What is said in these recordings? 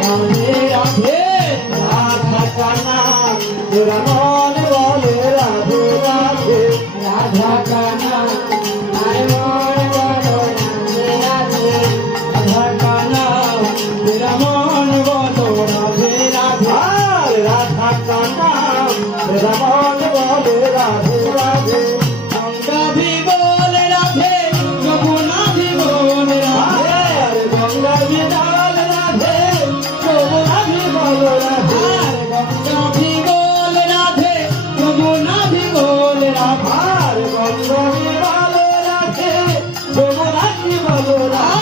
রাধে রাধে রাধা কানা তোরা মন বলে রাধে রাধে রাধা কানা আয় মন বলো রাধে রাধে রাধা কানা তোরা মন বলো রাধে রাধে রাধা কানা তোরা মন বলে রাধে রাধে গঙ্গা भी बोले राधे যমুনা भी बोले राधे गंगा भी बोले राधे যমুনা भी बोले राधे गंगा भी बोले राधे যমুনা भी बोले राधे गंगा भी बोले राधे যমুना भी बोले राधे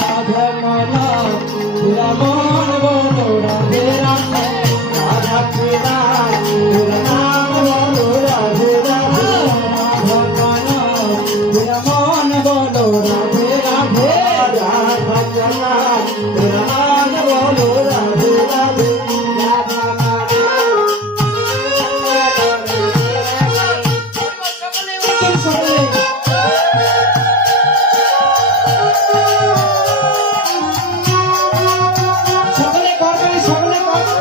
राधा काना तेरा मन बोलो राधे राधे राधा कृष्णा तेरा नाम बोलो राधे राधे राधा काना तेरा मन बोलो राधे राधे राधा काना तेरा नाम बोलो राधे राधे राधा সকলে করবে সকলে করবে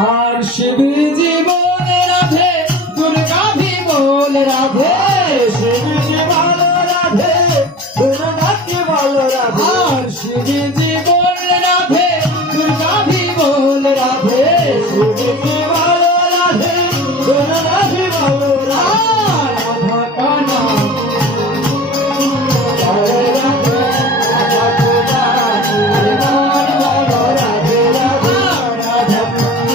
और शिव जी बोले राधे दुर्गा भी बोले राधे शिव जी बोले राधे दुर्गा भी बोले राधे और शिव जी बोले राधे दुर्गा भी बोले राधे शिव जी बोले राधे दुर्गा भी बोले राधा काना राधे राधे राधा काना हरे मन बोलो राधे राधे राधा काना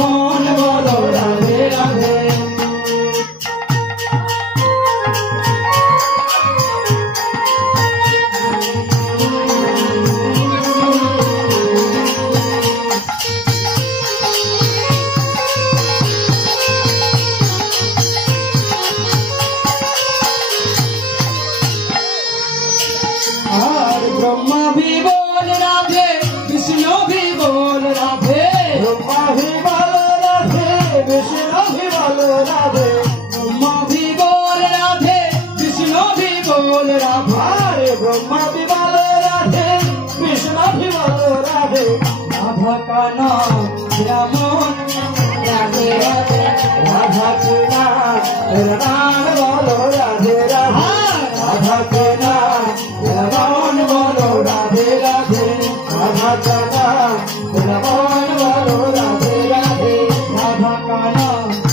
मन बोलो राधे राधे और ब्रह्मा भी बोल राधे विष्णु भी बोल राधे ब्रह्मा भी बोल राधे विष्णु भी बोल राधे ब्रह्मा भी बोल राधे विष्णु भी बोल राधे ब्रह्मा भी बोल राधे विष्णु भी बोल राधे राधा काना तेरा मन राधे राधे राधा काना तेरा नाम बोलो राधे राधे राधा काना तेरा मन बोलो राधे राधे राधा काना तेरा मन बोलो राधे राधे राधा काना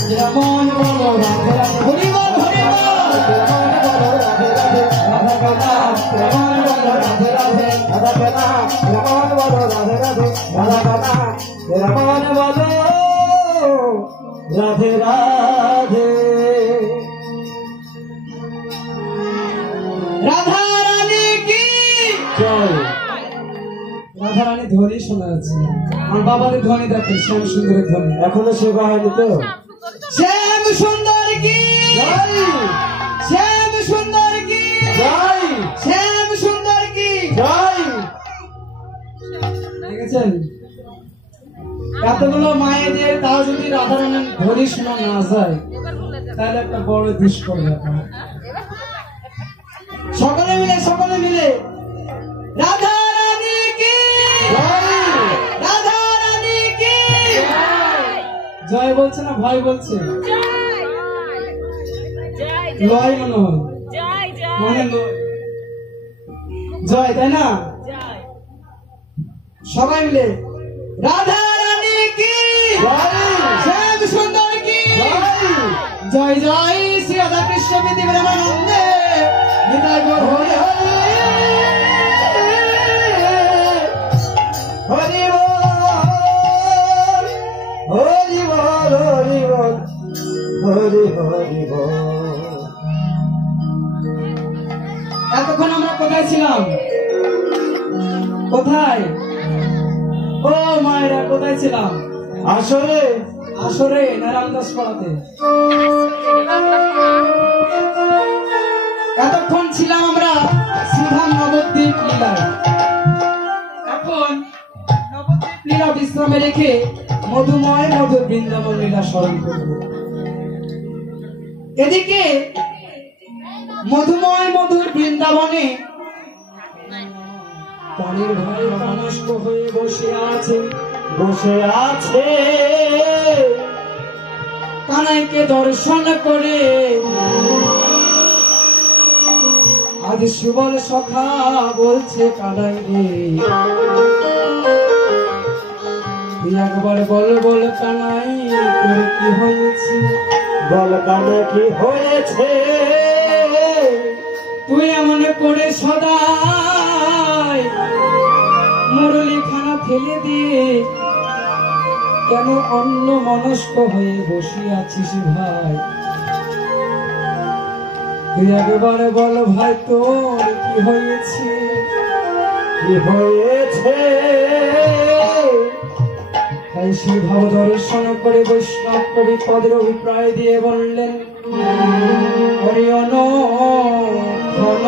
तेरा मन बोलो राधे राधे हरि बोल तेरा मन बोलो राधे राधे राधा काना तेरा मन बोलो राधे राधे राधा काना तेरा मन बोलो राधे राधे राधा काना तेरा मन बोलो राधे राधे राधा रानी की जय राधा रानी ध्वनि শোনা যাচ্ছে আমার বাবাদের ধ্বনি দেখে শ্যাম সুন্দরের ধ্বনি এখনো সেবা হয়নি তো শ্যাম সুন্দর কি জয় শ্যাম সুন্দর কি জয় শ্যাম সুন্দর কি জয় দেখেছেন এতগুলো মায়েদের তাও যদি রাধা রানীর ধ্বনি শোনা না যায় তাহলে একটা বড় দুষ্কর ব্যাপার সকলে মিলে রাধা রানী কি রাধা রানী কি জয় বলছে না ভয় বলছে লয় মনে হয় মনে জয় তাই না সবাই মিলে রাধা রানী কি শ্যাম সুন্দর কি জয় জয় শ্রী রাধা কৃষ্ণ বিধি ব্রহ্মানন্দে নিতাই গৌর হরি হরি হরি বল হরি বল হরি হরি বল। এতক্ষণ আমরা কোথায় ছিলাম? কোথায়? ও মায়েরা কোথায় ছিলাম? আসরে আসরে নারায়ণ দাস পাড়াতে। এতক্ষণ ছিলাম আমরা শ্রীধাম নবদ্বীপ লীলায়। এখন নবদ্বীপ লীলা বিশ্রামে রেখে মধুময় মধুর বৃন্দাবন লীলা স্মরণ করব। এদিকে মধুময় মধুর বৃন্দাবনে প্রাণীর ভয়ে মনস্ক হয়ে বসে আছে কানাইকে দর্শন করে। আজ সুবল সখা বলছে কানাই রে, তুই একবার বল কানাই তোর কি হয়েছে, বল কানাই কি হয়েছে, তুই এমন করে সদাই মুরলীখানা ফেলে দিয়ে কেন অন্য মনস্ক হয়ে বসে আছিস ভাই, তুই একবার বল ভাই তোর কি হয়েছে, কি হয়েছে। তাই সেই ভাব দর্শন করে বৈষ্ণব কবি পদের অভিপ্রায় দিয়ে বললেন, হরিয়ন ঘন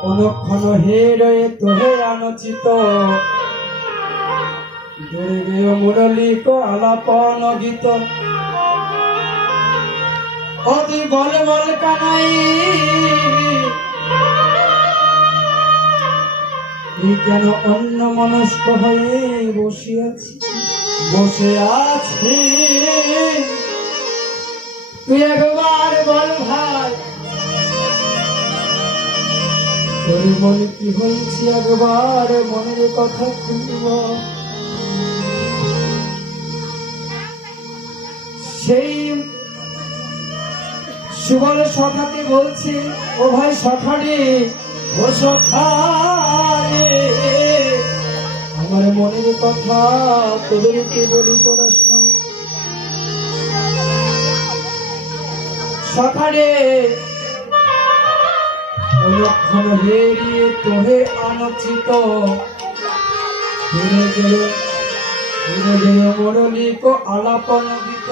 অনুক্ষণ হে রয়ে তোহে আনচিত দূরে গেয় মুরলিক আলাপন গীত অতি বল বল কানাই তুই কেন অন্য মনস্ক হয়ে বসে আছি তুই একবার বল ভাই তোর মনে কি হয়েছে একবার মনের কথা খুলব সেই সুবল সখাকে বলছে ও ভাই সখা রে ও সখা রে আমার মনের কথা তোদেরকে বলি তোরা শোন সখা রে অনুক্ষণ হেরিয়ে তোহে আনচিত ধীরে ধীরে মুরলিক আলাপন গীত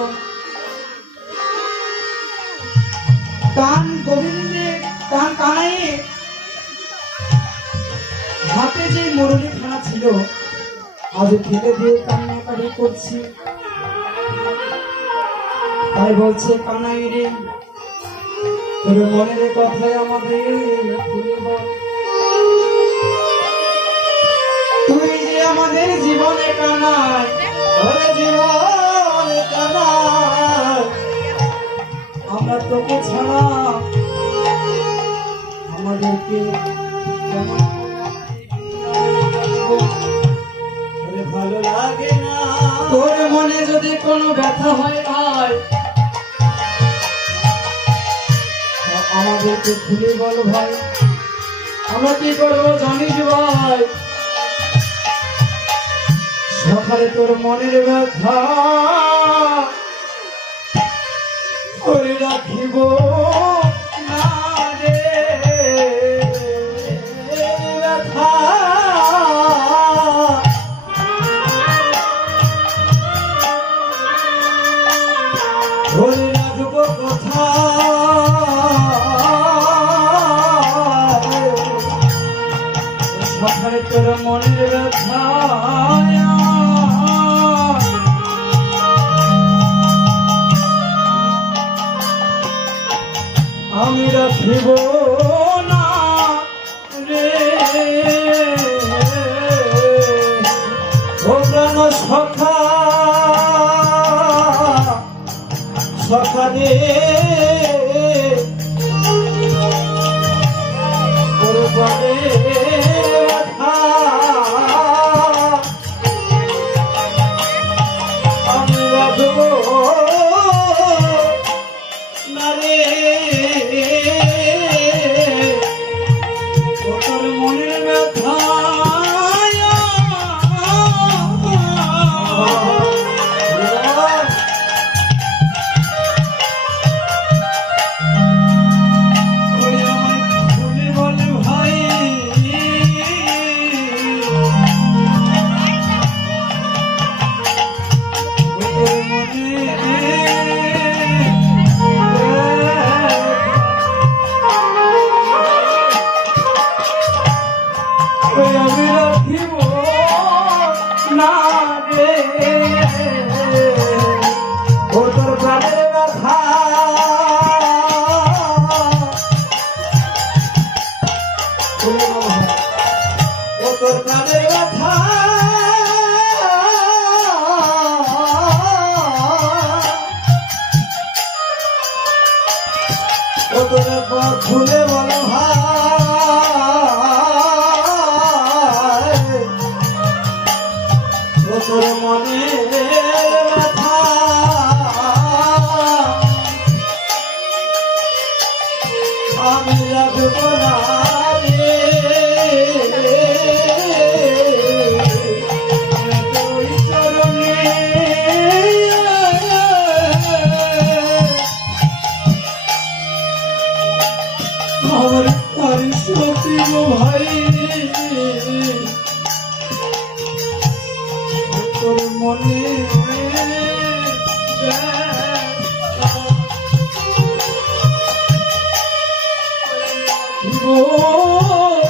কান গোবিন্দে কান কানাই হাতে যে মুরলি খানা ছিল আজ ফেলে দিয়ে কান্নাকাটি করছি তাই বলছে কানাই রে তোর মনের কথায় আমাদের ভুলে বল তুই যে আমাদের জীবনে কানাই জীবনে কানাই আমরা তোকে ছাড়া আমাদেরকে ভালো লাগে না তোর মনে যদি কোনো ব্যথা হয় ভাই আমাদেরকে খুলে বল ভাই আমরা কি করবো জানিস ভাই সকালে তোর মনের ব্যথা করে রাখিব না রে ব্যথা করে রাখব কথা সকালে তোর মনের ব্যথা আমি রাখিব না রে ও প্রাণ সখা সখা রে আমি রাখব না রে তোর মনের ব্যথা আমি রাখিব না রে ও তোর প্রাণের ব্যথা ও তোর প্রাণের ব্যথা ও তোর খুলে বলো তোর মনে ব্যথা আমি রাখব না রে তোর চরণে আমার তারি সতী ভাই তোর মনে ও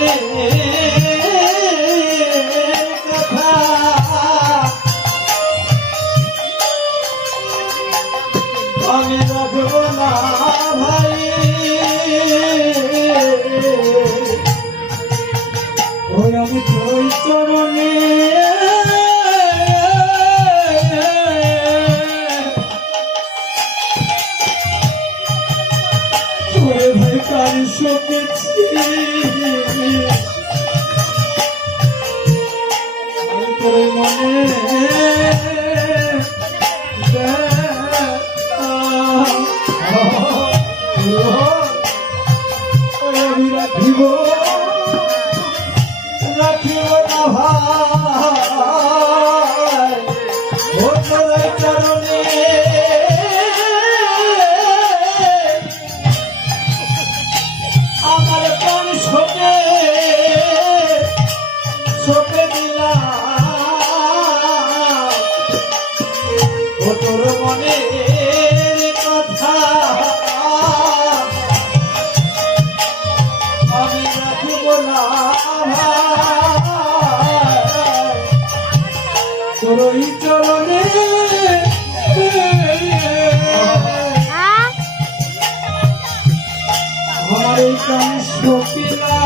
মনে কথা আমি রাখব না ভাই ওই আমি তোর চরণে তোরে ভাই কার শোকেছি আমি তোর মনে রাখিব রাখিব না ভাই ও তোর চরণে আমার প্রাণ শোকে শোকে দিলাম ও তোর মনের কথা আমি রাখিব না তোর এই চরণে আমার এই কান শোকিলা